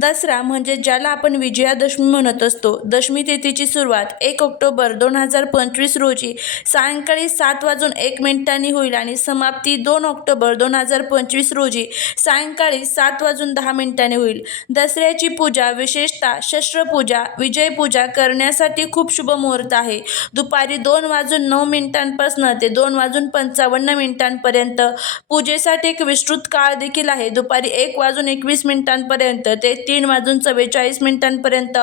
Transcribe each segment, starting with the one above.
दसरा म्हणजे ज्याला आपण विजयादशमी म्हणत असतो. दशमी तिथीची सुरुवात एक ऑक्टोबर दोन हजार पंचवीस रोजी सायंकाळी सात वाजून एक मिनिटांनी होईल आणि समाप्ती दोन ऑक्टोबर दोन हजार पंचवीस रोजी सायंकाळी सात वाजून दहा मिनिटांनी होईल. दसऱ्याची पूजा विशेषतः शस्त्रपूजा विजयपूजा करण्यासाठी खूप शुभ मुहूर्त आहे. दुपारी दोन वाजून नऊ मिनिटांपासून ते दोन वाजून पंचावन्न मिनिटांपर्यंत पूजेसाठी एक विस्तृत काळ देखील आहे. दुपारी एक वाजून एकवीस मिनिटांपर्यंत ते तीन वाजून चव्वेचाळीस मिनिटांपर्यंत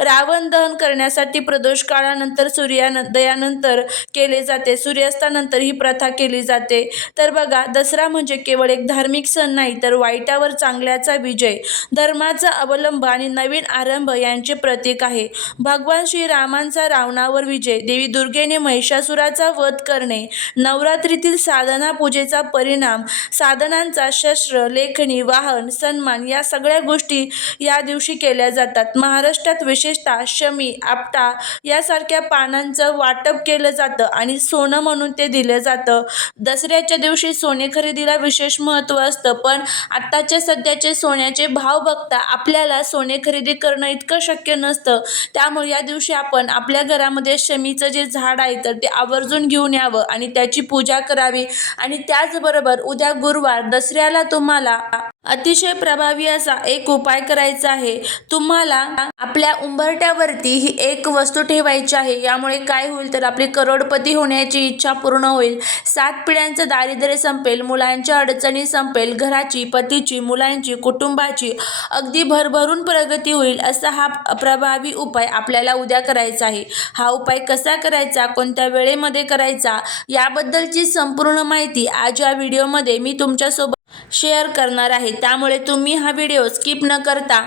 रावण दहन करण्यासाठी प्रदोष काळानंतर सूर्यादयानंतर केले जाते. सूर्यास्तानंतर ही प्रथा केली जाते. तर बघा दसरा म्हणजे केवळ एक धार्मिक सण नाही तर वाईटावर चांगल्याचा विजय धर्माचा अवलंब आणि नवीन आरंभ यांचे प्रतीक आहे. भगवान श्रीरामांचा रावणावर विजय देवी दुर्गेने महिषासुराचा वध करणे नवरात्रीतील साधना पूजेचा परिणाम साधनांचा शस्त्र लेखणी वाहन सन्मान या सगळ्या गोष्टी या दिवशी केल्या जातात. महाराष्ट्रात विशेषतः शमी आपटा यासारख्या पानांचं वाटप केलं जातं आणि सोनं म्हणून ते दिलं जातं. दसऱ्याच्या दिवशी सोने खरेदीला विशेष महत्त्व असतं पण आत्ताचे सध्याचे सोन्याचे भाव बघता आपल्याला सोने खरेदी करणं इतकं शक्य नसतं. त्यामुळे या दिवशी आपण आपल्या घरामध्ये शमीचं जे झाड आहे तर ते आवर्जून घेऊन यावं आणि त्याची पूजा करावी. आणि त्याचबरोबर उद्या गुरुवार दसऱ्याला तुम्हाला अतिशय प्रभावी असा एक उपाय करायचा आहे. तुम्हाला आपल्या उंबरट्यावरती ही एक वस्तू ठेवायची आहे. यामुळे काय होईल तर आपली करोडपती होण्याची इच्छा पूर्ण होईल. सात पिढ्यांचं दारिद्र्य संपेल मुलांच्या अडचणी संपेल घराची पतीची मुलांची कुटुंबाची अगदी भरभरून प्रगती होईल असा हा प्रभावी उपाय आपल्याला उद्या करायचा आहे. हा उपाय कसा करायचा कोणत्या वेळेमध्ये करायचा याबद्दलची संपूर्ण माहिती आज या व्हिडिओमध्ये मी तुमच्यासोबत शेअर करणार आहे. त्यामुळे तुम्ही हा व्हिडिओ स्किप न करता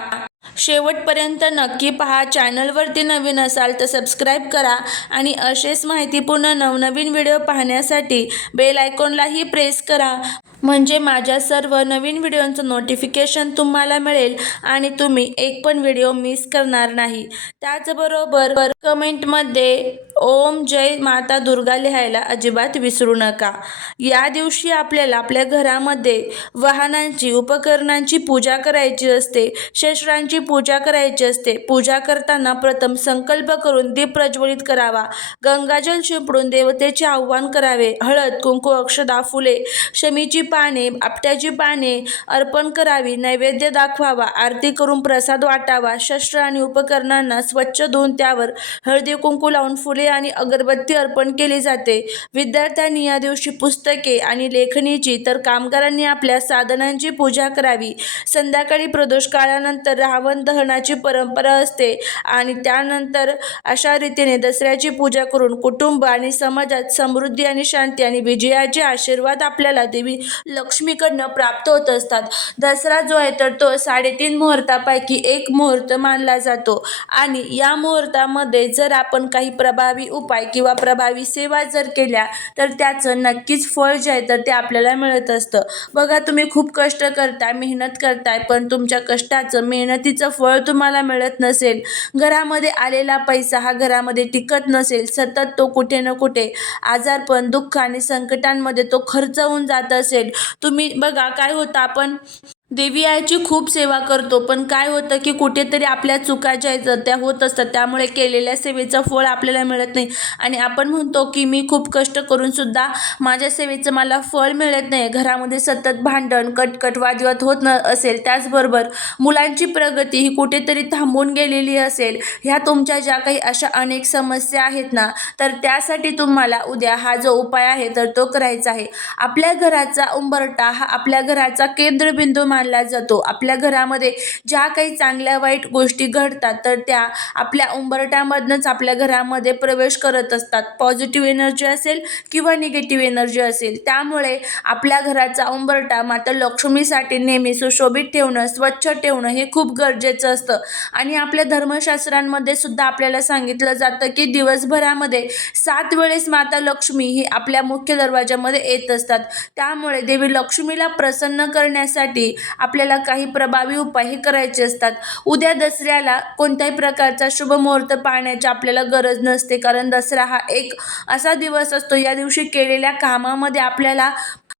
शेवटपर्यंत नक्की पहा. चॅनलवरती नवीन असाल तर सबस्क्राईब करा आणि असेच माहितीपूर्ण नवनवीन व्हिडिओ पाहण्यासाठी बेल आयकॉनलाही प्रेस करा. म्हणजे माझ्या सर्व नवीन व्हिडिओंचं नोटिफिकेशन तुम्हाला मिळेल आणि तुम्ही एक पण व्हिडिओ मिस करणार नाही. त्याचबरोबर कमेंटमध्ये ओम जय माता दुर्गा लिहायला अजिबात विसरू नका. या दिवशी आपल्याला आपल्या घरामध्ये वाहनांची उपकरणांची पूजा करायची असते शस्त्रांची पूजा करायची असते. पूजा करताना प्रथम संकल्प करून दीप प्रज्वलित करावा. गंगाजल शिंपडून देवतेचे आव्हान करावे. हळद कुंकू अक्षदा फुले शमीची पाने आपट्याची पाने अर्पण करावी. नैवेद्य दाखवावा. आरती करून प्रसाद वाटावा. शस्त्र आणि उपकरणांना स्वच्छ धुवून त्यावर हळदी कुंकू लावून फुले आणि अगरबत्ती अर्पण केली जाते. विद्यार्थ्यांनी या दिवशी पुस्तके आणि लेखणीची तर कामगारांनी आपल्या साधनांची पूजा करावी. संध्याकाळी प्रदोष काळानंतर रावण दहनाची परंपरा असते आणि त्यानंतर अशा रीतीने दसऱ्याची पूजा करून कुटुंब आणि समाजात समृद्धी आणि शांती आणि विजयाचे आशीर्वाद आपल्याला देवी लक्ष्मीकडनं प्राप्त होत असतात. दसरा जो आहे तर तो साडेतीन मुहूर्तापैकी एक मुहूर्त मानला जातो आणि या मुहूर्तामध्ये जर आपण काही प्रभावी उपाय किंवा प्रभावी सेवा जर केल्या तर त्याचं नक्कीच फळ जे आहे तर ते आपल्याला मिळत असतं. बघा तुम्ही खूप कष्ट करताय मेहनत करताय पण तुमच्या कष्टाचं मेहनतीचं फळ तुम्हाला मिळत नसेल. घरामध्ये आलेला पैसा हा घरामध्ये टिकत नसेल. सतत तो कुठे ना कुठे आजारपण दुःख आणि संकटांमध्ये तो खर्च होऊन जात असेल. तुम्ही बघा काय होतं आपण देवी आईची खूप सेवा करतो पण काय होतं की कुठेतरी आपल्या चुका ज्या आहेत त्या होत असतात. त्यामुळे केलेल्या सेवेचं फळ आपल्याला मिळत नाही. आणि आपण म्हणतो की मी खूप कष्ट करून सुद्धा माझ्या सेवेचं मला फळ मिळत नाही. घरामध्ये सतत भांडण कटकट वादविवाद होत न असेल त्याचबरोबर मुलांची प्रगती ही कुठेतरी थांबून गेलेली असेल ह्या तुमच्या ज्या काही अशा अनेक समस्या आहेत ना तर त्यासाठी तुम्हाला उद्या हा जो उपाय आहे तर तो करायचा आहे. आपल्या घराचा उंबरटा हा आपल्या घराचा केंद्रबिंदू मान मानला जातो. आपल्या घरामध्ये ज्या काही चांगल्या वाईट गोष्टी घडतात तर त्या आपल्या उंबरट्यामधनंच आपल्या घरामध्ये प्रवेश करत असतात. पॉझिटिव्ह एनर्जी असेल किंवा निगेटिव्ह एनर्जी असेल त्यामुळे आपल्या घराचा उंबरटा मात्र लक्ष्मीसाठी नेहमी सुशोभित ठेवणं स्वच्छ ठेवणं हे खूप गरजेचं असतं. आणि आपल्या धर्मशास्त्रांमध्ये सुद्धा आपल्याला सांगितलं जातं की दिवसभरामध्ये सात वेळेस माता लक्ष्मी ही आपल्या मुख्य दरवाजामध्ये येत असतात. त्यामुळे देवी लक्ष्मीला प्रसन्न करण्यासाठी आपल्याला काही प्रभावी उपाय हे करायचे असतात. उद्या दसऱ्याला कोणत्याही प्रकारचा शुभ मुहूर्त पाहण्याची आपल्याला गरज नसते. कारण दसरा हा एक असा दिवस असतो. या दिवशी केलेल्या कामामध्ये आपल्याला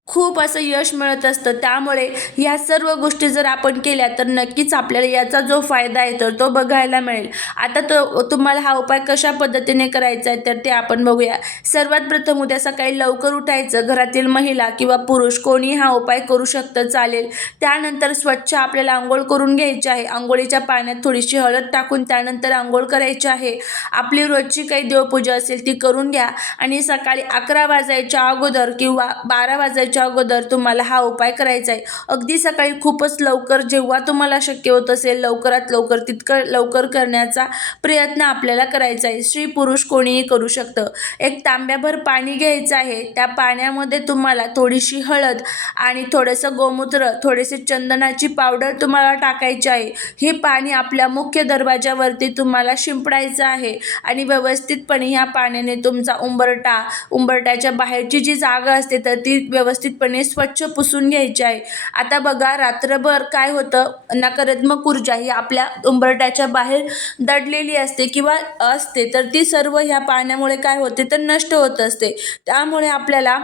खूप असं यश मिळत असतं. त्यामुळे ह्या सर्व गोष्टी जर आपण केल्या तर नक्कीच आपल्याला याचा जो फायदा आहे तर तो बघायला मिळेल. आता तो तुम्हाला हा उपाय कशा पद्धतीने करायचा आहे तर ते आपण बघूया. सर्वात प्रथम उद्या सकाळी लवकर उठायचं. घरातील महिला किंवा पुरुष कोणी हा उपाय करू शकतं चालेल. त्यानंतर स्वच्छ आपल्याला आंघोळ करून घ्यायची आहे. आंघोळीच्या पाण्यात थोडीशी हळद टाकून त्यानंतर आंघोळ करायची आहे. आपली रोजची काही देवपूजा असेल ती करून घ्या. आणि सकाळी अकरा वाजायच्या अगोदर किंवा बारा वाजायच्या अगोदर तुम्हाला हा उपाय करायचा आहे. अगदी सकाळी खूपच लवकर जेव्हा तुम्हाला शक्य होत असेल लवकरात लवकर तितकं लवकर करण्याचा प्रयत्न आपल्याला करायचा आहे. स्त्री पुरुष कोणीही करू शकतं. एक तांब्याभर पाणी घ्यायचं आहे. त्या पाण्यामध्ये तुम्हाला थोडीशी हळद आणि थोडंसं गोमूत्र थोडेसे चंदनाची पावडर तुम्हाला टाकायची आहे. हे पाणी आपल्या मुख्य दरवाजावरती तुम्हाला शिंपडायचं आहे आणि व्यवस्थितपणे ह्या पाण्याने तुमचा उंबरटा उंबरट्याच्या बाहेरची जी जागा असते तर ती व्यवस्थित व्यवस्थितपणे स्वच्छ पुसून घ्यायची आहे. आता बघा रात्रभर काय होतं? नकारात्मक ऊर्जा ही आपल्या उंबरट्याच्या बाहेर दडलेली असते किंवा असते तर ती सर्व ह्या पाण्यामुळे काय होते? तर नष्ट होत असते. त्यामुळे आपल्याला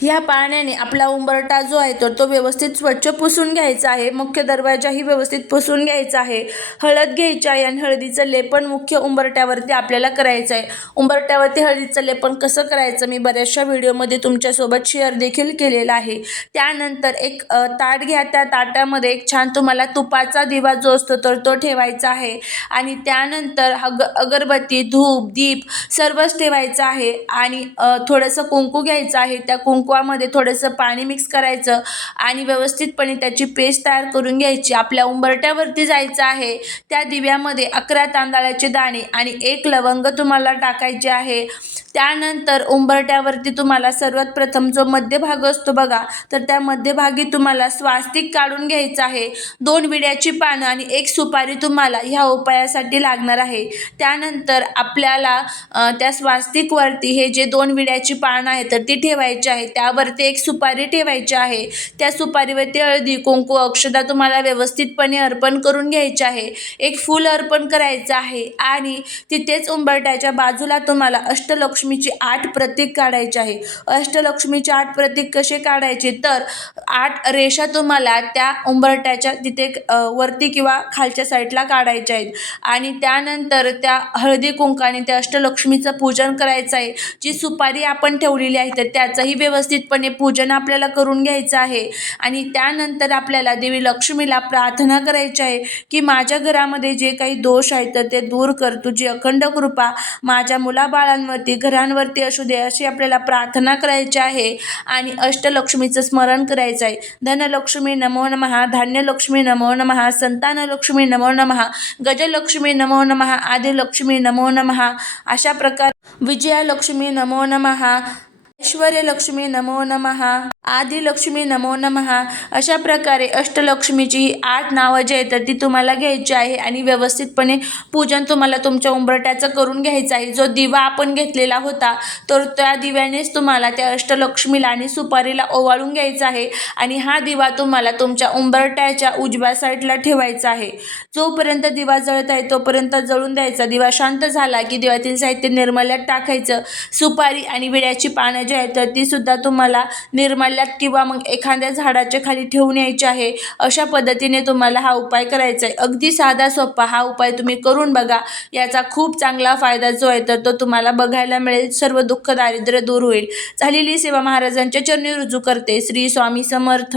ह्या पाण्याने आपला उंबरटा जो आहे तर तो व्यवस्थित स्वच्छ पुसून घ्यायचा आहे. मुख्य दरवाजाही व्यवस्थित पुसून घ्यायचा आहे. हळद घ्यायची आहे आणि हळदीचं लेपन मुख्य उंबरट्यावरती आपल्याला करायचं आहे. उंबरट्यावरती हळदीचं लेपन कसं करायचं? मी बऱ्याचशा व्हिडिओमध्ये तुमच्यासोबत शेअर देखील केलेला आहे. त्यानंतर एक ताट घ्या. त्या ताटामध्ये एक छान तुम्हाला तुपाचा दिवा जो असतो तर तो ठेवायचा आहे. आणि त्यानंतर अग अगरबत्ती धूप दीप सर्वच ठेवायचं आहे. आणि थोडंसं कुंकू घ्यायचं आहे. त्या कुंकवामध्ये थोडंसं पाणी मिक्स करायचं आणि व्यवस्थितपणे त्याची पेस्ट तयार करून घ्यायची. आपल्या उंबरट्यावरती जायचं आहे. त्या दिव्यामध्ये अकरा तांदळाचे दाणे आणि एक लवंग तुम्हाला टाकायचे आहे. त्यानंतर उंबरट्यावरती तुम्हाला सर्वात प्रथम जो मध्यभाग असतो बघा. तर त्या मध्यभागी तुम्हाला स्वास्तिक काढून घ्यायचं आहे. दोन विड्याची पानं आणि एक सुपारी तुम्हाला ह्या उपायासाठी लागणार आहे. त्यानंतर आपल्याला त्या स्वास्तिकवरती हे जे दोन विड्याची पानं आहे तर ती ठेवायची आहे. त्यावरती एक सुपारी ठेवायची आहे. त्या सुपारीवरती हळदी कुंकू अक्षदा तुम्हाला व्यवस्थितपणे अर्पण करून घ्यायची आहे. एक फूल अर्पण करायचं आहे आणि तिथेच उंबरट्याच्या बाजूला तुम्हाला अष्टलक्ष्मीची आठ प्रतीक काढायचे आहे. अष्टलक्ष्मीचे आठ प्रतीक कसे काढायचे तर आठ रेषा तुम्हाला त्या उंबरट्याच्या तिथे वरती किंवा खालच्या साईडला काढायच्या आहेत. आणि त्यानंतर त्या हळदी कुंकाने त्या अष्टलक्ष्मीचं पूजन करायचं आहे. जी सुपारी आपण ठेवलेली आहे तर त्याचंही व्यवस्थितपणे पूजन आपल्याला करून घ्यायचं आहे. आणि त्यानंतर आपल्याला देवी लक्ष्मीला प्रार्थना करायची आहे की माझ्या घरामध्ये जे काही दोष आहेत तर ते दूर कर. तुझी अखंड कृपा माझ्या मुलाबाळांवरती घरांवरती असू दे अशी आपल्याला प्रार्थना करायची आहे. आणि अष्टलक्ष्मीचं स्मरण करायचं आहे धनलक्ष्मी नमो नमहा धान्यलक्ष्मी नमो नमहा संतानलक्ष्मी नमो नमहा गजलक्ष्मी नमो नमहा आदिलक्ष्मी नमो नमः अशा प्रकार विजयालक्ष्मी नमो नमहा नमः ऐश्वर्यलक्ष्मी नमो नमः आदिलक्ष्मी नमो नमः. अशा प्रकारे अष्टलक्ष्मीची आठ नावं जी आहेत तर ती तुम्हाला घ्यायची आहे आणि व्यवस्थितपणे पूजन तुम्हाला तुमच्या उंबरट्याचं करून घ्यायचं आहे. जो दिवा आपण घेतलेला होता तर त्या दिव्यानेच तुम्हाला त्या अष्टलक्ष्मीला आणि सुपारीला ओवाळून घ्यायचा आहे आणि हा दिवा तुम्हाला तुमच्या उंबरट्याच्या उजव्या साईडला ठेवायचा आहे. जोपर्यंत दिवा जळत आहे तोपर्यंत जळून द्यायचा. दिवा शांत झाला की दिव्यातील साहित्य निर्मल्यात टाकायचं. सुपारी आणि विड्याची पानं जे आहेत तर ती सुद्धा तुम्हाला निर्मल्यात किंवा मग एखाद्या झाडाच्या खाली ठेवून यायची आहे अशा पद्धतीने तुम्हाला हा उपाय करायचा आहे. अगदी साधा सोपा हा उपाय तुम्ही करून बघा. याचा खूप चांगला फायदा जो आहे तर तो तुम्हाला बघायला मिळेल. सर्व दुःख दारिद्र्य दूर होईल. झालेली सेवा महाराजांच्या चरणी रुजू करते. श्री स्वामी समर्थ.